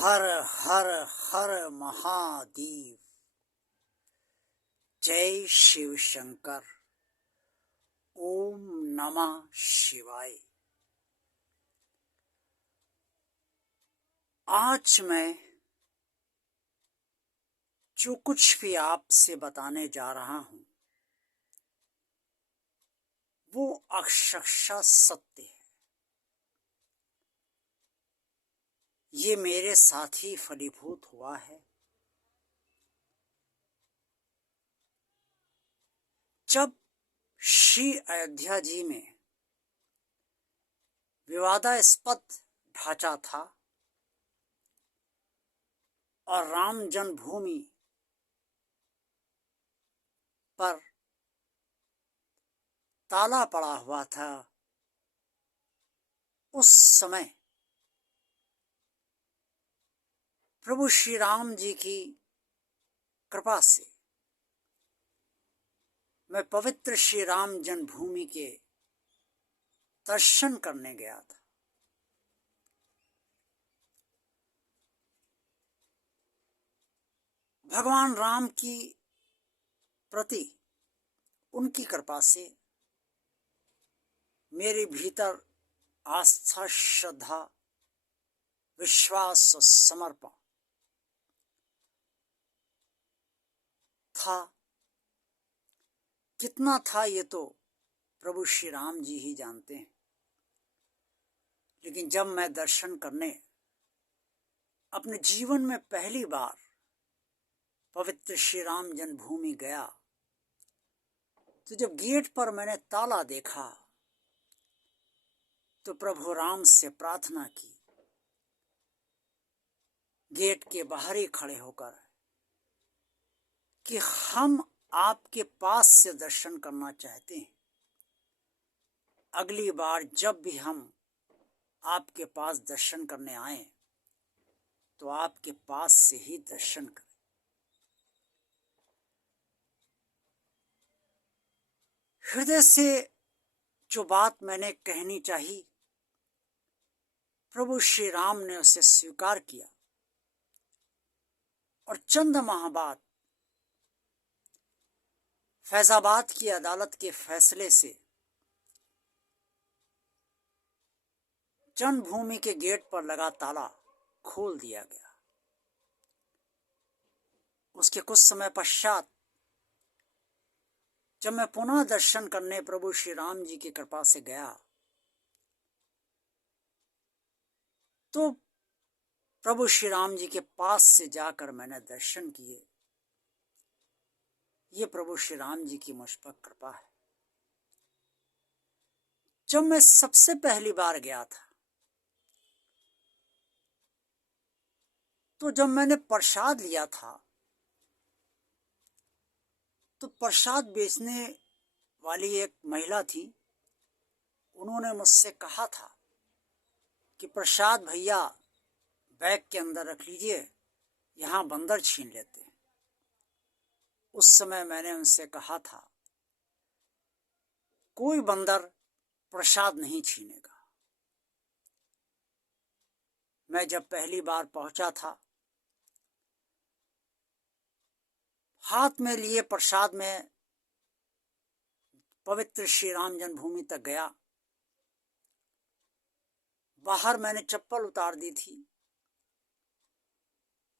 हर हर हर महादेव। जय शिव शंकर। ओम नमः शिवाय। आज मैं जो कुछ भी आपसे बताने जा रहा हूं वो अक्षरशः सत्य है। ये मेरे साथ ही फलीभूत हुआ है। जब श्री अयोध्या जी में विवादास्पद ढांचा था और राम जन्मभूमि पर ताला पड़ा हुआ था, उस समय प्रभु श्री राम जी की कृपा से मैं पवित्र श्री राम जन्मभूमि के दर्शन करने गया था। भगवान राम की प्रति उनकी कृपा से मेरे भीतर आस्था, श्रद्धा, विश्वास और समर्पण था। कितना था ये तो प्रभु श्री राम जी ही जानते हैं। लेकिन जब मैं दर्शन करने अपने जीवन में पहली बार पवित्र श्री राम जन्मभूमि गया, तो जब गेट पर मैंने ताला देखा तो प्रभु राम से प्रार्थना की, गेट के बाहर ही खड़े होकर, कि हम आपके पास से दर्शन करना चाहते हैं। अगली बार जब भी हम आपके पास दर्शन करने आए तो आपके पास से ही दर्शन करें। हृदय से जो बात मैंने कहनी चाहिए, प्रभु श्री राम ने उसे स्वीकार किया और चंद माह बाद फैजाबाद की अदालत के फैसले से जन्मभूमि के गेट पर लगा ताला खोल दिया गया। उसके कुछ समय पश्चात जब मैं पुनः दर्शन करने प्रभु श्री राम जी की कृपा से गया, तो प्रभु श्री राम जी के पास से जाकर मैंने दर्शन किए। ये प्रभु श्री राम जी की मुझ पर कृपा है। जब मैं सबसे पहली बार गया था, तो जब मैंने प्रसाद लिया था, तो प्रसाद बेचने वाली एक महिला थी। उन्होंने मुझसे कहा था कि प्रसाद भैया बैग के अंदर रख लीजिए, यहाँ बंदर छीन लेते हैं। उस समय मैंने उनसे कहा था, कोई बंदर प्रसाद नहीं छीनेगा। मैं जब पहली बार पहुंचा था, हाथ में लिए प्रसाद में पवित्र श्री राम जन्मभूमि तक गया। बाहर मैंने चप्पल उतार दी थी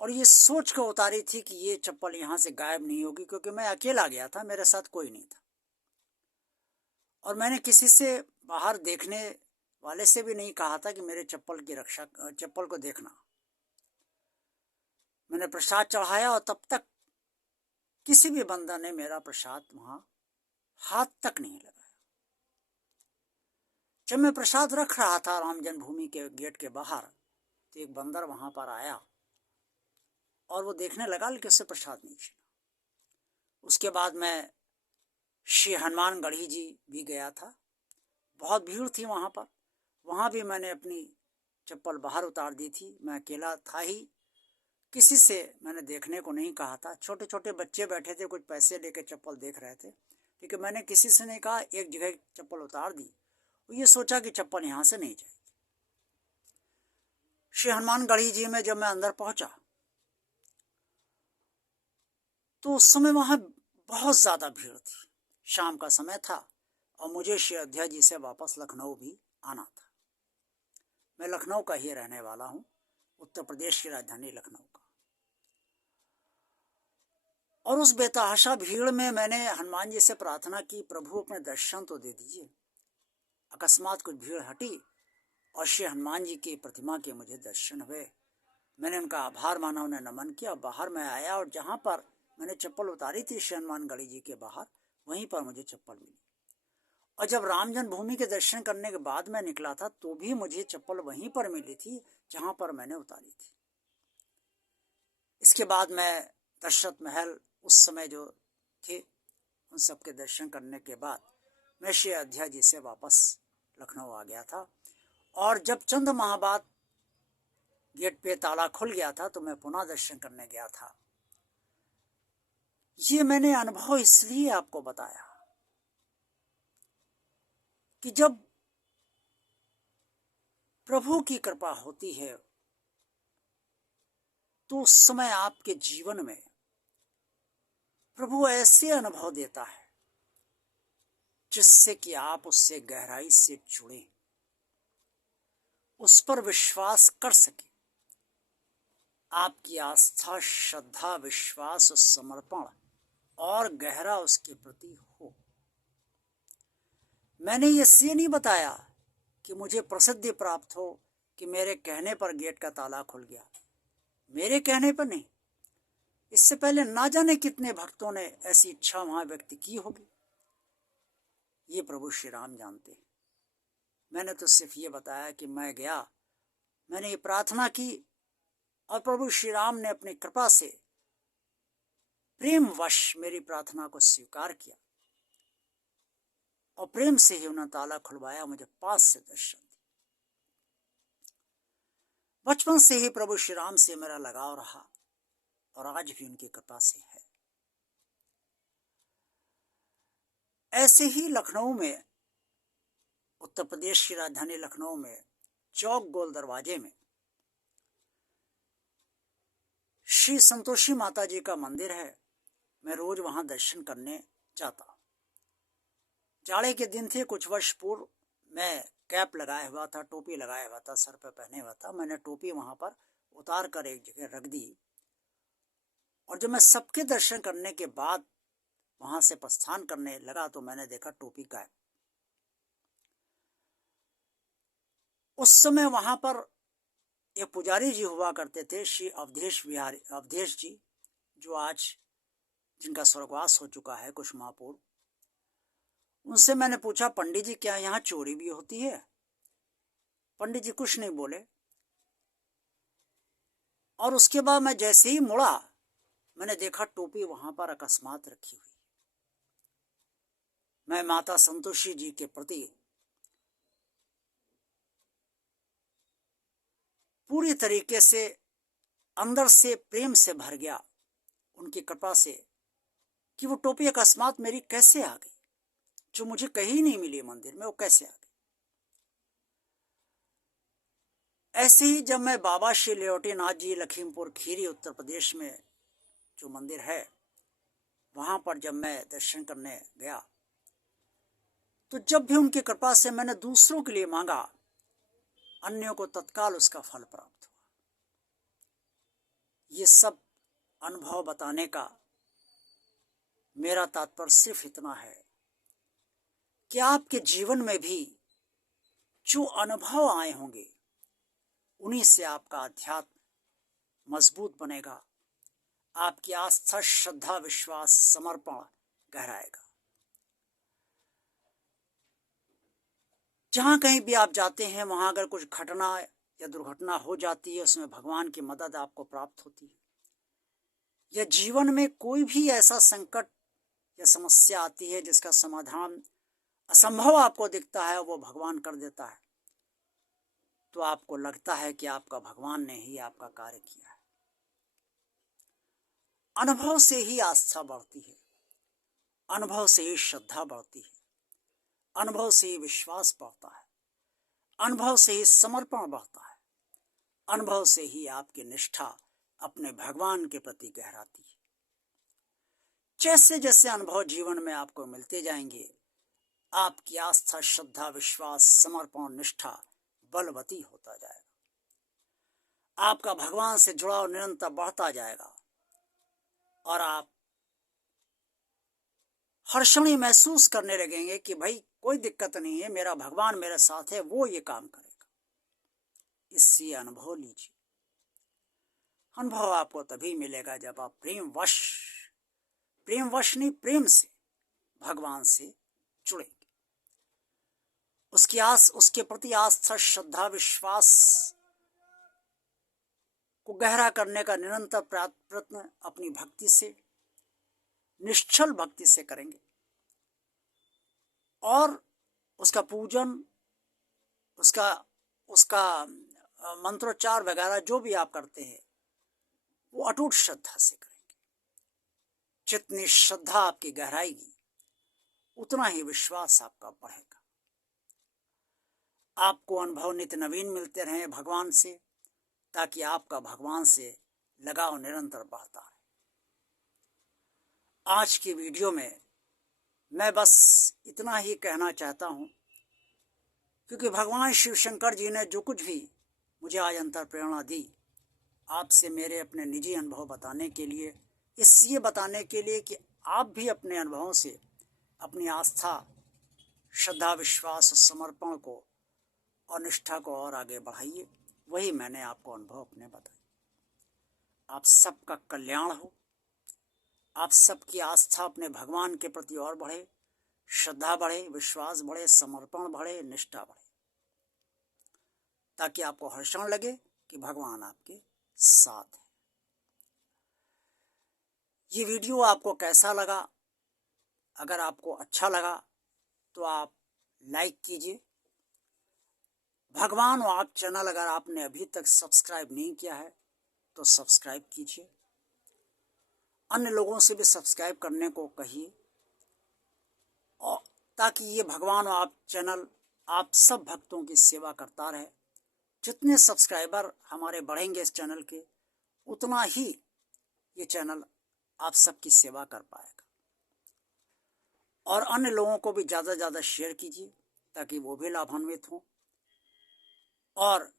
और ये सोच कर उतारी थी कि ये चप्पल यहाँ से गायब नहीं होगी, क्योंकि मैं अकेला गया था, मेरे साथ कोई नहीं था। और मैंने किसी से बाहर देखने वाले से भी नहीं कहा था कि मेरे चप्पल को देखना। मैंने प्रसाद चढ़ाया और तब तक किसी भी बंदर ने मेरा प्रसाद वहां हाथ तक नहीं लगाया। जब मैं प्रसाद रख रहा था राम जन्मभूमि के गेट के बाहर, तो एक बंदर वहां पर आया और वो देखने लगा, लेकिन उससे प्रसाद नहीं छीना। उसके बाद मैं श्री हनुमानगढ़ी जी भी गया था। बहुत भीड़ थी वहां पर। वहां भी मैंने अपनी चप्पल बाहर उतार दी थी। मैं अकेला था ही, किसी से मैंने देखने को नहीं कहा था। छोटे छोटे बच्चे बैठे थे, कुछ पैसे लेकर चप्पल देख रहे थे, लेकिन मैंने किसी से नहीं कहा। एक जगह चप्पल उतार दी और ये सोचा कि चप्पल यहाँ से नहीं जाएगी। श्री हनुमानगढ़ी जी में जब मैं अंदर पहुंचा तो उस समय वहां बहुत ज्यादा भीड़ थी। शाम का समय था और मुझे श्री अयोध्या जी से वापस लखनऊ भी आना था। मैं लखनऊ का ही रहने वाला हूं, उत्तर प्रदेश की राजधानी लखनऊ का। और उस बेतहाशा भीड़ में मैंने हनुमान जी से प्रार्थना की, प्रभु अपने दर्शन तो दे दीजिए। अकस्मात कुछ भीड़ हटी और श्री हनुमान जी की प्रतिमा के मुझे दर्शन हुए। मैंने उनका आभार माना, उन्हें नमन किया। बाहर मैं आया और जहाँ पर मैंने चप्पल उतारी थी श्री हनुमानगढ़ी जी के बाहर, वहीं पर मुझे चप्पल मिली। और जब राम जन्मभूमि के दर्शन करने के बाद मैं निकला था तो भी मुझे चप्पल वहीं पर मिली थी जहाँ पर मैंने उतारी थी। इसके बाद मैं दशरथ महल उस समय जो थे उन सब के दर्शन करने के बाद मैं श्री अयोध्या जी से वापस लखनऊ आ गया था। और जब चंद माह बाद गेट पे ताला खुल गया था तो मैं पुनः दर्शन करने गया था। ये मैंने अनुभव इसलिए आपको बताया कि जब प्रभु की कृपा होती है तो उस समय आपके जीवन में प्रभु ऐसे अनुभव देता है जिससे कि आप उससे गहराई से जुड़े, उस पर विश्वास कर सके। आपकी आस्था, श्रद्धा, विश्वास और समर्पण और गहरा उसके प्रति हो। मैंने ये इसलिए नहीं बताया कि मुझे प्रसिद्धि प्राप्त हो कि मेरे कहने पर गेट का ताला खुल गया। मेरे कहने पर नहीं, इससे पहले ना जाने कितने भक्तों ने ऐसी इच्छा वहां व्यक्त की होगी। ये प्रभु श्री राम जानते हैं। मैंने तो सिर्फ ये बताया कि मैं गया, मैंने ये प्रार्थना की और प्रभु श्री राम ने अपनी कृपा से प्रेमवश मेरी प्रार्थना को स्वीकार किया और प्रेम से ही उन्होंने ताला खुलवाया, मुझे पास से दर्शन दिया। बचपन से ही प्रभु श्री राम से मेरा लगाव रहा और आज भी उनकी कृपा से है। ऐसे ही लखनऊ में, उत्तर प्रदेश की राजधानी लखनऊ में चौक गोल दरवाजे में श्री संतोषी माता जी का मंदिर है। मैं रोज वहां दर्शन करने जाता। जाड़े के दिन थे, कुछ वर्ष पूर्व मैं कैप लगाया हुआ था, टोपी लगाया हुआ था, सर पे पहने हुआ था। मैंने टोपी वहां पर उतार कर एक जगह रख दी और जब मैं सबके दर्शन करने के बाद वहां से प्रस्थान करने लगा तो मैंने देखा टोपी गायब। उस समय वहां पर एक पुजारी जी हुआ करते थे, श्री अवधेश जी, जो आज जिनका स्वर्गवास हो चुका है कुछ माह पूर्व। उनसे मैंने पूछा, पंडित जी क्या यहाँ चोरी भी होती है? पंडित जी कुछ नहीं बोले। और उसके बाद मैं जैसे ही मुड़ा, मैंने देखा टोपी वहां पर अकस्मात रखी हुई। मैं माता संतोषी जी के प्रति पूरी तरीके से अंदर से प्रेम से भर गया, उनकी कृपा से, कि वो टोपी अकस्मात मेरी कैसे आ गई, जो मुझे कहीं नहीं मिली मंदिर में, वो कैसे आ गई। ऐसे ही जब मैं बाबा श्री लेवटी नाथ जी लखीमपुर खीरी उत्तर प्रदेश में जो मंदिर है वहां पर जब मैं दर्शन करने गया तो जब भी उनकी कृपा से मैंने दूसरों के लिए मांगा, अन्यों को तत्काल उसका फल प्राप्त हुआ। ये सब अनुभव बताने का मेरा तात्पर्य सिर्फ इतना है कि आपके जीवन में भी जो अनुभव आए होंगे उन्हीं से आपका अध्यात्म मजबूत बनेगा, आपकी आस्था, श्रद्धा, विश्वास, समर्पण गहराएगा। जहां कहीं भी आप जाते हैं वहां अगर कुछ घटना या दुर्घटना हो जाती है, उसमें भगवान की मदद आपको प्राप्त होती है। या जीवन में कोई भी ऐसा संकट या समस्या आती है जिसका समाधान असंभव आपको दिखता है, वो भगवान कर देता है, तो आपको लगता है कि आपका भगवान ने ही आपका कार्य किया है। अनुभव से ही आस्था बढ़ती है, अनुभव से ही श्रद्धा बढ़ती है, अनुभव से ही विश्वास बढ़ता है, अनुभव से ही समर्पण बढ़ता है, अनुभव से ही आपकी निष्ठा अपने भगवान के प्रति गहराती है। जैसे जैसे अनुभव जीवन में आपको मिलते जाएंगे, आपकी आस्था, श्रद्धा, विश्वास, समर्पण, निष्ठा बलवती होता जाएगा। आपका भगवान से जुड़ाव निरंतर बढ़ता जाएगा और आप हर क्षण ही महसूस करने लगेंगे कि भाई कोई दिक्कत नहीं है, मेरा भगवान मेरे साथ है, वो ये काम करेगा। इससे अनुभव लीजिए। अनुभव आपको तभी मिलेगा जब आप प्रेमवश नहीं, प्रेम से भगवान से जुड़ेंगे। उसके प्रति आस्था, श्रद्धा, विश्वास को गहरा करने का निरंतर प्रयत्न अपनी भक्ति से, निश्चल भक्ति से करेंगे और उसका पूजन, उसका मंत्रोच्चार वगैरह जो भी आप करते हैं वो अटूट श्रद्धा से करेंगे। जितनी श्रद्धा आपकी गहराएगी उतना ही विश्वास आपका बढ़ेगा। आपको अनुभव नित्य नवीन मिलते रहे भगवान से, ताकि आपका भगवान से लगाव निरंतर बढ़ता रहे। आज की वीडियो में मैं बस इतना ही कहना चाहता हूँ, क्योंकि भगवान शिव शंकर जी ने जो कुछ भी मुझे आज अंतर प्रेरणा दी, आपसे मेरे अपने निजी अनुभव बताने के लिए, इसलिए बताने के लिए कि आप भी अपने अनुभवों से अपनी आस्था, श्रद्धा, विश्वास, समर्पण को और निष्ठा को और आगे बढ़ाइए। वही मैंने आपको अनुभव अपने बताए। आप सबका कल्याण हो, आप सबकी आस्था अपने भगवान के प्रति और बढ़े, श्रद्धा बढ़े, विश्वास बढ़े, समर्पण बढ़े, निष्ठा बढ़े, ताकि आपको हर क्षण लगे कि भगवान आपके साथ है। ये वीडियो आपको कैसा लगा? अगर आपको अच्छा लगा तो आप लाइक कीजिए। भगवान और आप चैनल अगर आपने अभी तक सब्सक्राइब नहीं किया है तो सब्सक्राइब कीजिए। अन्य लोगों से भी सब्सक्राइब करने को कहिए, और ताकि ये भगवान और आप चैनल आप सब भक्तों की सेवा करता रहे। जितने सब्सक्राइबर हमारे बढ़ेंगे इस चैनल के, उतना ही ये चैनल आप सबकी सेवा कर पाएगा। और अन्य लोगों को भी ज़्यादा से ज़्यादा शेयर कीजिए, ताकि वो भी लाभान्वित हों और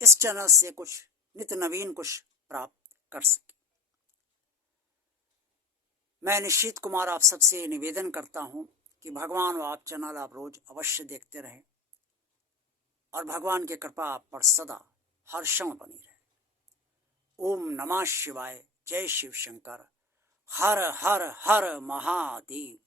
इस चैनल से कुछ नित्य नवीन कुछ प्राप्त कर सके। मैं निश्चित कुमार आप सबसे निवेदन करता हूं कि भगवान और आप चैनल आप रोज अवश्य देखते रहें और भगवान की कृपा आप पर सदा हर क्षण बनी रहे। ओम नमः शिवाय। जय शिव शंकर। हर हर हर महादेव।